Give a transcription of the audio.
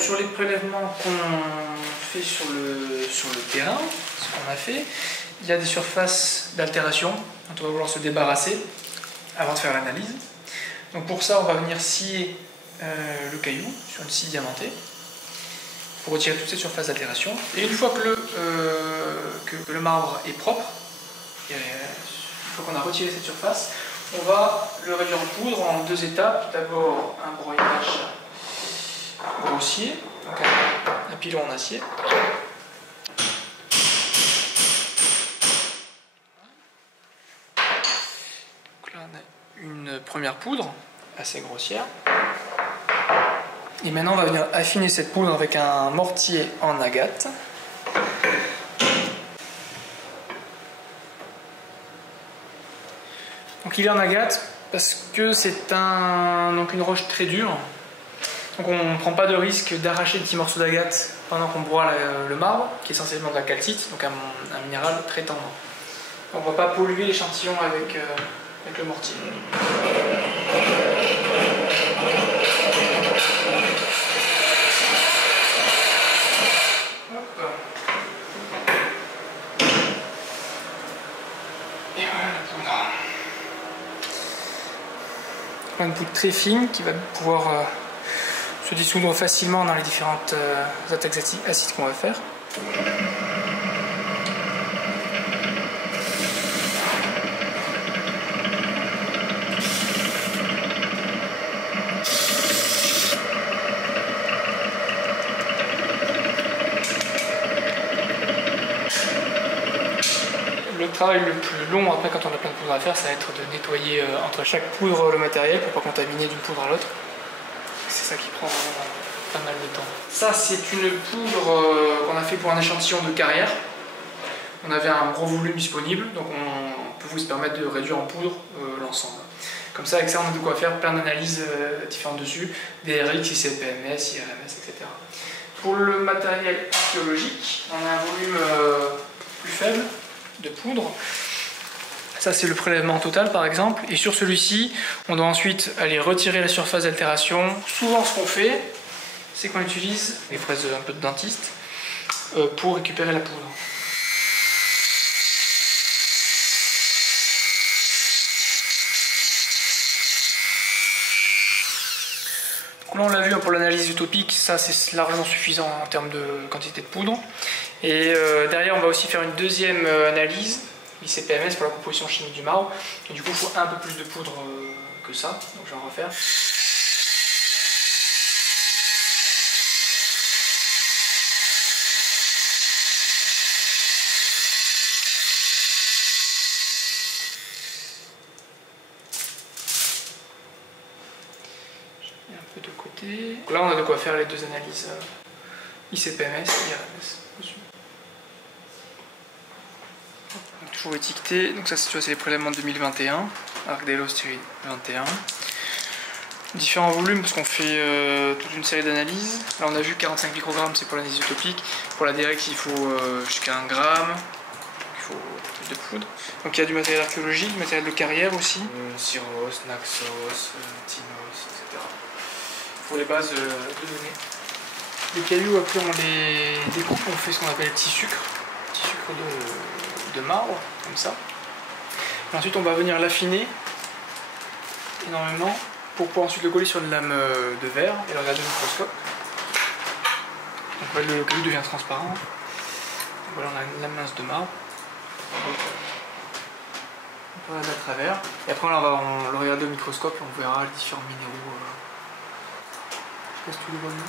sur les prélèvements qu'on fait sur le terrain, ce qu'on a fait, il y a des surfaces d'altération dont on va vouloir se débarrasser avant de faire l'analyse. Donc pour ça, on va venir scier le caillou sur une scie diamantée pour retirer toute cette surface d'altération. Et une fois que le marbre est propre, une fois qu'on a retiré cette surface, on va le réduire en poudre en 2 étapes. D'abord un broyage grossier, donc un pilon en acier. Donc là on a une première poudre assez grossière. Et maintenant on va venir affiner cette poudre avec un mortier en agate. Donc il est en agate parce que c'est une roche très dure. Donc on ne prend pas de risque d'arracher des petits morceaux d'agate pendant qu'on broie le marbre, qui est essentiellement de la calcite, donc un minéral très tendre. On ne va pas polluer l'échantillon avec le mortier. Et voilà la poudre. Une poudre très fine qui va pouvoir se dissoudre facilement dans les différentes attaques acides qu'on va faire. Le travail le plus long après quand on a plein de poudre à faire, ça va être de nettoyer entre chaque poudre le matériel pour pas contaminer d'une poudre à l'autre. C'est ça qui prend pas mal de temps. Ça c'est une poudre qu'on a fait pour un échantillon de carrière. On avait un gros volume disponible, donc on peut vous permettre de réduire en poudre l'ensemble. Comme ça, avec ça, on a de quoi faire plein d'analyses différentes dessus, des RX, ICP-MS, IRMS, etc. Pour le matériel archéologique, on a un volume plus faible de poudre. Ça c'est le prélèvement total par exemple, et sur celui-ci on doit ensuite aller retirer la surface d'altération. Souvent ce qu'on fait, c'est qu'on utilise les fraises un peu de dentiste pour récupérer la poudre. Donc là on l'a vu pour l'analyse utopique, ça c'est largement suffisant en termes de quantité de poudre. Et derrière on va aussi faire une deuxième analyse, l'ICP-MS pour la composition chimique du marbre. Et du coup il faut un peu plus de poudre que ça, donc je vais en refaire. Je mets un peu de côté. Donc là on a de quoi faire les deux analyses ICP-MS et IRMS dessus. Donc, toujours étiqueté, donc ça c'est les prélèvements de 2021, Arcdelos 21. Différents volumes parce qu'on fait toute une série d'analyses. Là on a vu 45 microgrammes, c'est pour l'analyse utopique. Pour la DRX il faut jusqu'à 1 gramme, il faut de poudre. Donc il y a du matériel archéologique, du matériel de carrière aussi. Syros, Naxos, Tinos, etc. Pour les bases de données. Les cailloux après on les découpe, on fait ce qu'on appelle le petit sucre de marbre, comme ça. Et ensuite on va venir l'affiner énormément pour ensuite le coller sur une lame de verre et le regarder au microscope. Donc voilà, le caillou devient transparent. Donc voilà, on a une lame mince de marbre. On peut regarder à travers. Et après là, on va le regarder au microscope et on verra les différents minéraux. Je sais pas si tu le vois bien.